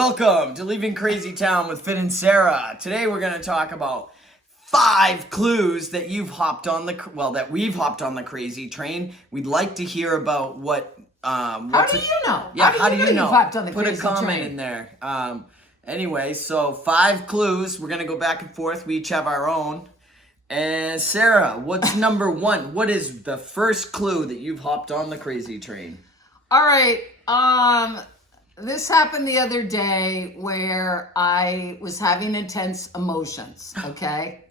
Welcome to Leaving CrazyTown with Finn and Sarah. Today we're going to talk about 5 clues that we've hopped on the crazy train. We'd like to hear about what. How do you know? Yeah, how do you know? You've hopped on the Put a crazy comment train. in there. Anyway, so 5 clues. We're going to go back and forth. We each have our own. And Sarah, what's number 1? What is the first clue that you've hopped on the crazy train? All right. This happened the other day where I was having intense emotions. Okay.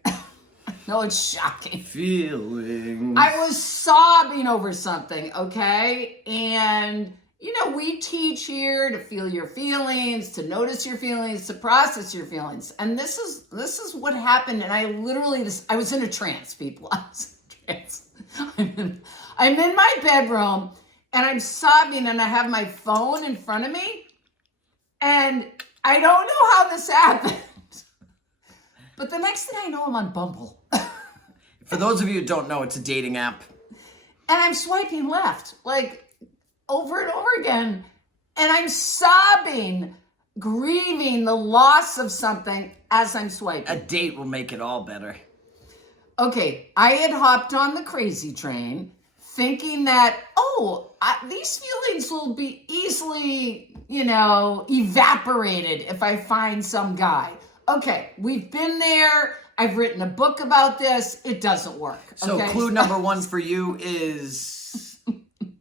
No, it's shocking. Feelings. I was sobbing over something. Okay. And we teach here to feel your feelings, to notice your feelings, to process your feelings. And this is what happened. And I was in a trance, people. I was in a trance. I'm in my bedroom and I'm sobbing and I have my phone in front of me. And I don't know how this happened. But the next thing I know, I'm on Bumble. For those of you who don't know, it's a dating app. And I'm swiping left, like over and over again. And I'm sobbing, grieving the loss of something as I'm swiping. A date will make it all better. Okay, I had hopped on the crazy train thinking that, these feelings will be easily, evaporated if I find some guy. Okay, we've been there. I've written a book about this. It doesn't work. So okay? clue number 1 for you is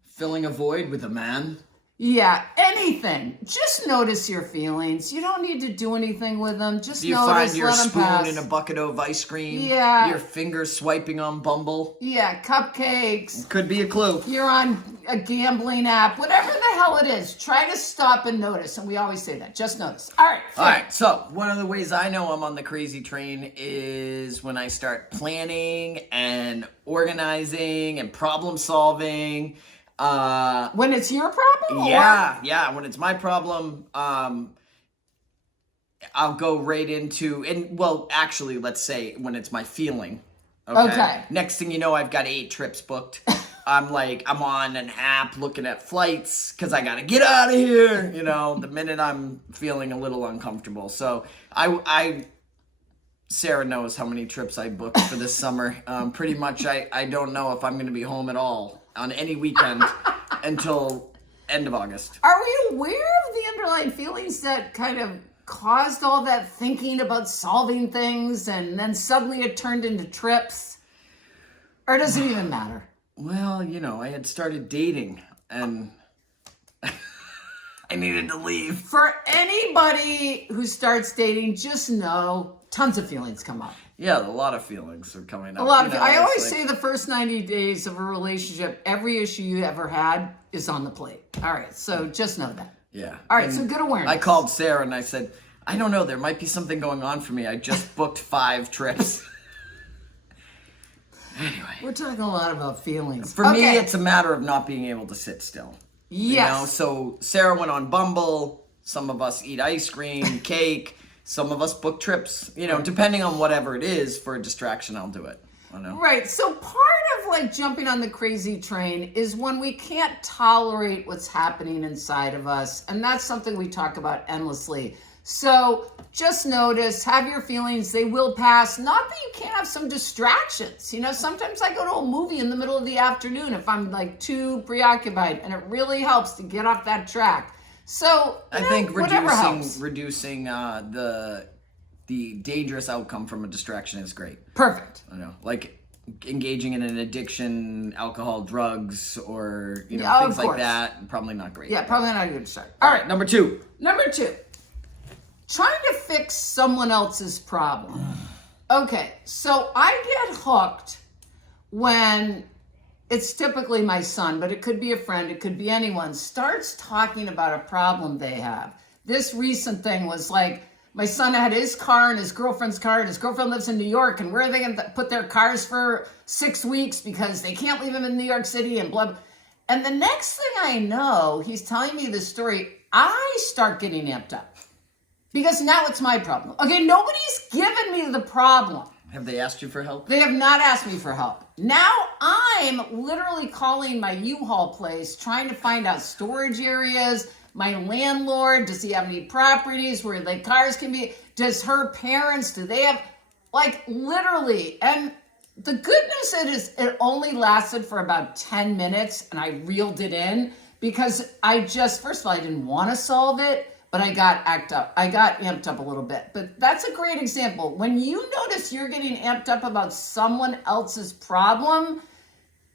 filling a void with a man. Yeah, anything. Just notice your feelings. You don't need to do anything with them. Just Do you notice, find your let them spoon pass. in a bucket of ice cream? Yeah. Your finger swiping on Bumble? Yeah, cupcakes. Could be a clue. You're on a gambling app. Whatever the hell it is, try to stop and notice. And we always say that. Just notice. All right. All right, so one of the ways I know I'm on the crazy train is when I start planning and organizing and problem solving. When it's your problem? Yeah. When it's my problem, I'll go right into, actually, let's say when it's my feeling. Okay. Next thing you know, I've got 8 trips booked. I'm on an app looking at flights because I got to get out of here, the minute I'm feeling a little uncomfortable. So Sarah knows how many trips I booked for this summer. Pretty much, I don't know if I'm going to be home at all on any weekend until end of August. Are we aware of the underlying feelings that kind of caused all that thinking about solving things and then suddenly it turned into trips? Or does it even matter? Well, I had started dating and I needed to leave. For anybody who starts dating, just know tons of feelings come up. Yeah, a lot of feelings are coming up. I always say the first 90 days of a relationship, every issue you ever had is on the plate. All right, so just know that. Yeah. All right, so good awareness. I called Sarah and I said, I don't know, there might be something going on for me. I just booked 5 trips. Anyway. We're talking a lot about feelings. For me, it's a matter of not being able to sit still. Yes. So Sarah went on Bumble. Some of us eat ice cream, cake. Some of us book trips. Depending on whatever it is for a distraction, I'll do it. I know. Right. So part of jumping on the crazy train is when we can't tolerate what's happening inside of us. And that's something we talk about endlessly. So just notice, have your feelings, they will pass. Not that you can't have some distractions. Sometimes I go to a movie in the middle of the afternoon if I'm too preoccupied, and it really helps to get off that track. So I think reducing the dangerous outcome from a distraction is great. Perfect. I know, like engaging in an addiction, alcohol, drugs, or things like that. Probably not great. Yeah, probably not a good start. All right, number 2. Trying to fix someone else's problem. Okay, so I get hooked when it's typically my son, but it could be a friend, it could be anyone, starts talking about a problem they have. This recent thing was like, my son had his car and his girlfriend's car, and his girlfriend lives in New York, and where are they going to put their cars for 6 weeks because they can't leave them in New York City and blah, blah. And the next thing I know, he's telling me this story, I start getting amped up. Because now it's my problem. Okay, nobody's given me the problem. Have they asked you for help? They have not asked me for help. Now I'm literally calling my U-Haul place, trying to find out storage areas, my landlord, does he have any properties where the cars can be, does her parents, do they have, like literally, and the good news is it only lasted for about 10 minutes and I reeled it in because first of all, I didn't want to solve it, but I got amped up a little bit. But that's a great example. When you notice you're getting amped up about someone else's problem,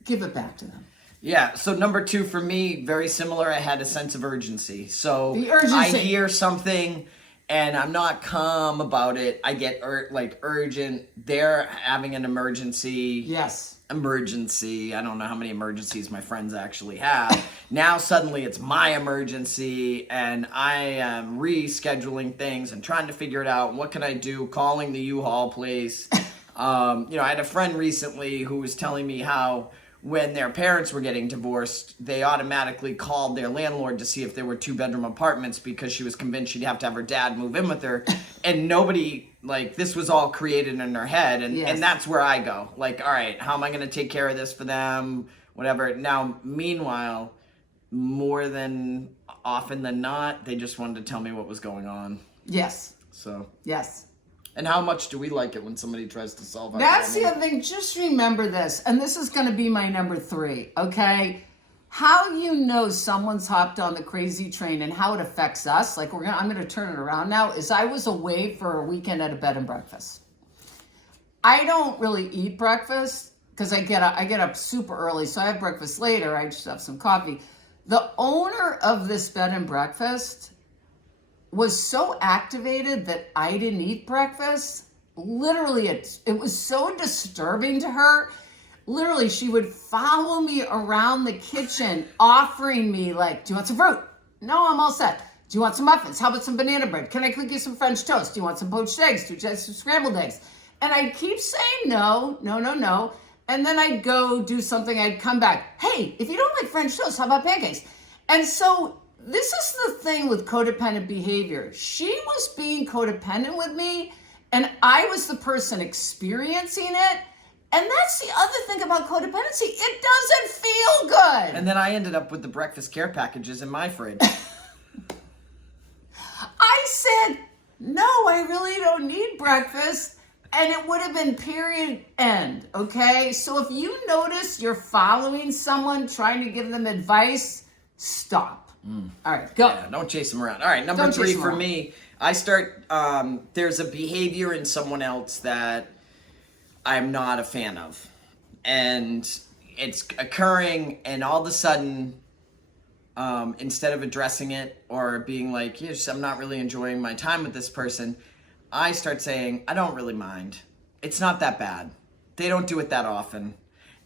give it back to them. Yeah, so number 2 for me, very similar. I had a sense of urgency. So The urgency. I hear something and I'm not calm about it. I get urgent. They're having an emergency. Yes. Emergency. I don't know how many emergencies my friends actually have. Now suddenly it's my emergency and I am rescheduling things and trying to figure it out. What can I do? Calling the U-Haul place. I had a friend recently who was telling me how when their parents were getting divorced, they automatically called their landlord to see if there were 2-bedroom apartments because she was convinced she'd have to have her dad move in with her. And nobody, this was all created in her head. And that's where I go. All right, how am I going to take care of this for them? Whatever. Now, meanwhile, more than often than not, they just wanted to tell me what was going on. Yes. So. Yes. And how much do we like it when somebody tries to solve our That's problem? the other thing. Just remember this, and this is going to be my number 3, okay? How you know someone's hopped on the crazy train and how it affects us, I'm going to turn it around now, is I was away for a weekend at a bed and breakfast. I don't really eat breakfast because I get up super early, so I have breakfast later. I just have some coffee. The owner of this bed and breakfast was so activated that I didn't eat breakfast. Literally, it was so disturbing to her. Literally, she would follow me around the kitchen offering me do you want some fruit? No, I'm all set. Do you want some muffins? How about some banana bread? Can I cook you some French toast? Do you want some poached eggs? Do you want some scrambled eggs? And I'd keep saying no. And then I'd go do something. I'd come back. Hey, if you don't like French toast, how about pancakes? And so this is the thing with codependent behavior. She was being codependent with me, and I was the person experiencing it. And that's the other thing about codependency. It doesn't feel good. And then I ended up with the breakfast care packages in my fridge. I said, no, I really don't need breakfast. And it would have been period end, okay? So if you notice you're following someone, trying to give them advice, stop. All right, go. Yeah, don't chase them around. All right, number 3 for me, I start, there's a behavior in someone else that I'm not a fan of. And it's occurring, and all of a sudden, instead of addressing it or being like, yes, I'm not really enjoying my time with this person, I start saying, I don't really mind. It's not that bad. They don't do it that often.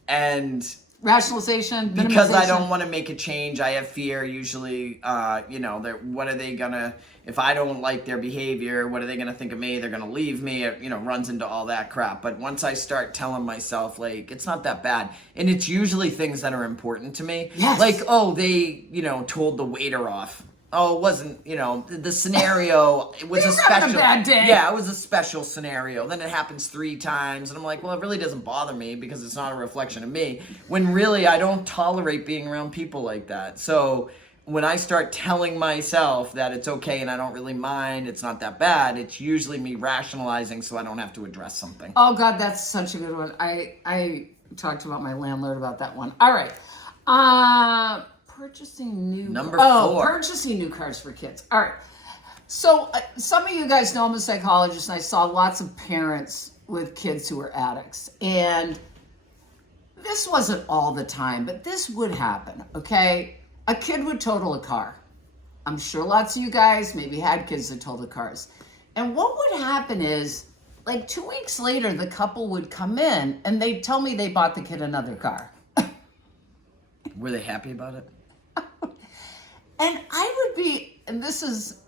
And Rationalization, because I minimization. don't want to make a change, I have fear usually, what are they gonna, if I don't like their behavior, what are they gonna think of me? They're gonna leave me, it, runs into all that crap. But once I start telling myself, it's not that bad, and it's usually things that are important to me. Yes. They, told the waiter off. Oh, it wasn't, the scenario, it was They a were having special. a bad day. Yeah, it was a special scenario. Then it happens 3 times, and I'm like, well, it really doesn't bother me because it's not a reflection of me. When really, I don't tolerate being around people like that. So when I start telling myself that it's okay and I don't really mind, it's not that bad, it's usually me rationalizing so I don't have to address something. Oh, God, that's such a good one. I talked about my landlord about that one. All right. Purchasing new... Number 4. Purchasing new cars for kids. All right. So some of you guys know I'm a psychologist, and I saw lots of parents with kids who were addicts. And this wasn't all the time, but this would happen, okay? A kid would total a car. I'm sure lots of you guys maybe had kids that totaled cars. And what would happen is, 2 weeks later, the couple would come in, and they'd tell me they bought the kid another car. Were they happy about it? And I would be, and this is,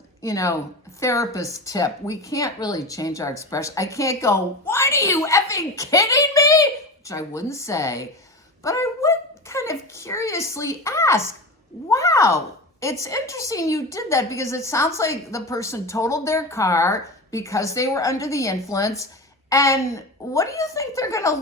therapist tip. We can't really change our expression. I can't go, what are you effing kidding me? Which I wouldn't say, but I would kind of curiously ask, wow, it's interesting you did that because it sounds like the person totaled their car because they were under the influence. And what do you think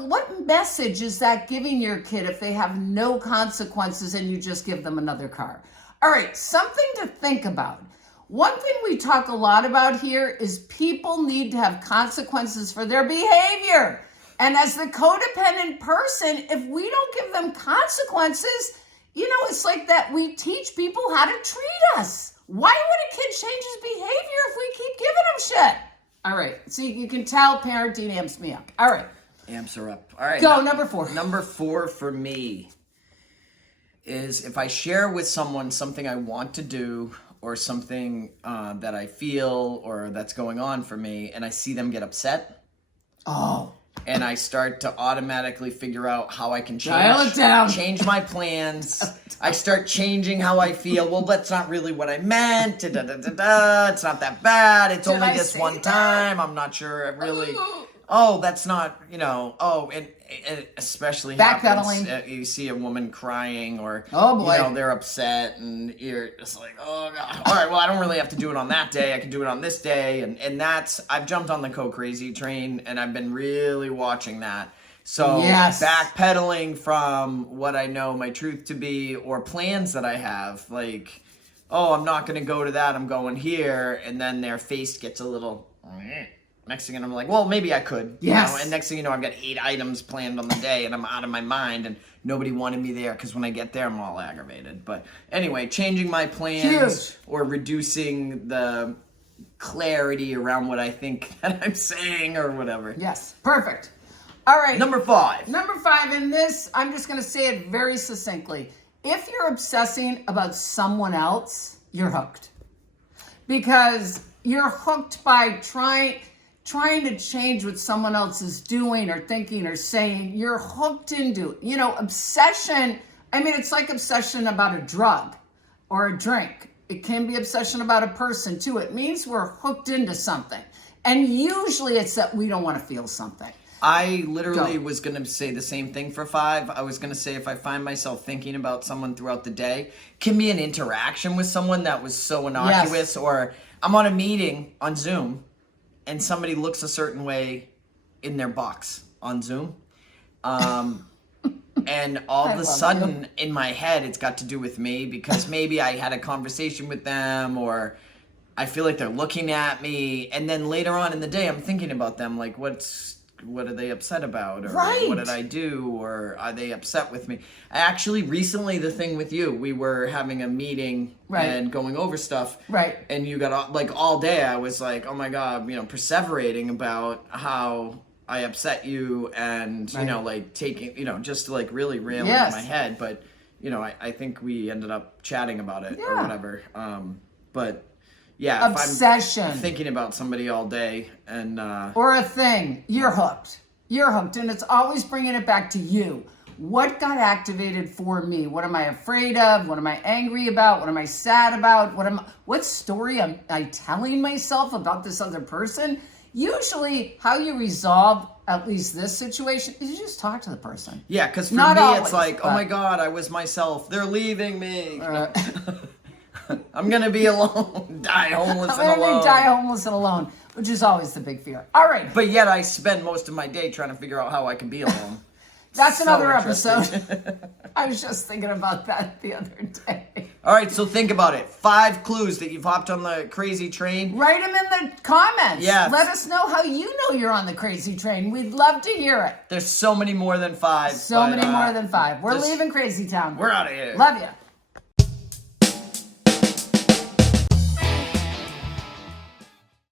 what message is that giving your kid if they have no consequences and you just give them another car? All right, something to think about. One thing we talk a lot about here is people need to have consequences for their behavior. And as the codependent person, if we don't give them consequences, it's like that we teach people how to treat us. Why would a kid change his behavior if we keep giving him shit? All right, see, you can tell parenting amps me up. All right. Amps are up. All right. Go, number 4. Number 4 for me is if I share with someone something I want to do or something that I feel or that's going on for me, and I see them get upset. Oh. And I start to automatically figure out how I can Dial it down. change my plans. I start changing how I feel. Well, that's not really what I meant. It's not that bad. It's only this one time. I'm not sure it really. Oh, that's not, and it especially Backpedaling. happens. You see a woman crying or, oh boy, they're upset and you're just like, oh God. All right, well, I don't really have to do it on that day. I can do it on this day. And I've jumped on the CrazyTrain and I've been really watching that. So yes. Backpedaling from what I know my truth to be or plans that I have, like, oh, I'm not going to go to that. I'm going here. And then their face gets a little... Next thing I'm like, well, maybe I could. Yes. And next thing you know, I've got 8 items planned on the day and I'm out of my mind and nobody wanted me there because when I get there, I'm all aggravated. But anyway, changing my plans or reducing the clarity around what I think that I'm saying or whatever. Yes. Perfect. All right. Number 5. Number 5 in this, I'm just going to say it very succinctly. If you're obsessing about someone else, you're hooked. Because you're hooked by trying to change what someone else is doing or thinking or saying. You're hooked into, obsession. I mean, it's like obsession about a drug or a drink. It can be obsession about a person too. It means we're hooked into something. And usually it's that we don't want to feel something. I literally was going to say the same thing for 5. I was going to say if I find myself thinking about someone throughout the day, can be an interaction with someone that was so innocuous, or I'm on a meeting on Zoom and somebody looks a certain way in their box on Zoom. And all of a sudden in my head, it's got to do with me because maybe I had a conversation with them or I feel like they're looking at me. And then later on in the day, I'm thinking about them like, what are they upset about? Or what did I do? Or are they upset with me? Actually, recently, the thing with you, we were having a meeting and going over stuff. Right. And you got, like, all day, I was like, oh my God, perseverating about how I upset you and, like taking, just like really railing in my head. But, I think we ended up chatting about it or whatever. But... yeah, obsession. If I'm thinking about somebody all day and... or a thing, you're hooked. You're hooked, and it's always bringing it back to you. What got activated for me? What am I afraid of? What am I angry about? What am I sad about? What story am I telling myself about this other person? Usually, how you resolve at least this situation is you just talk to the person. Yeah, because for Not me, always, it's like, oh my God, I was myself. They're leaving me. I'm going to be alone, die homeless and alone. I'm going to die homeless and alone, which is always the big fear. All right. But yet I spend most of my day trying to figure out how I can be alone. That's another episode. I was just thinking about that the other day. All right, so think about it. 5 clues that you've hopped on the CrazyTrain. Write them in the comments. Yeah. Let us know how you know you're on the CrazyTrain. We'd love to hear it. There's so many more than 5. So many more than 5. We're leaving CrazyTown. We're out of here. Love you.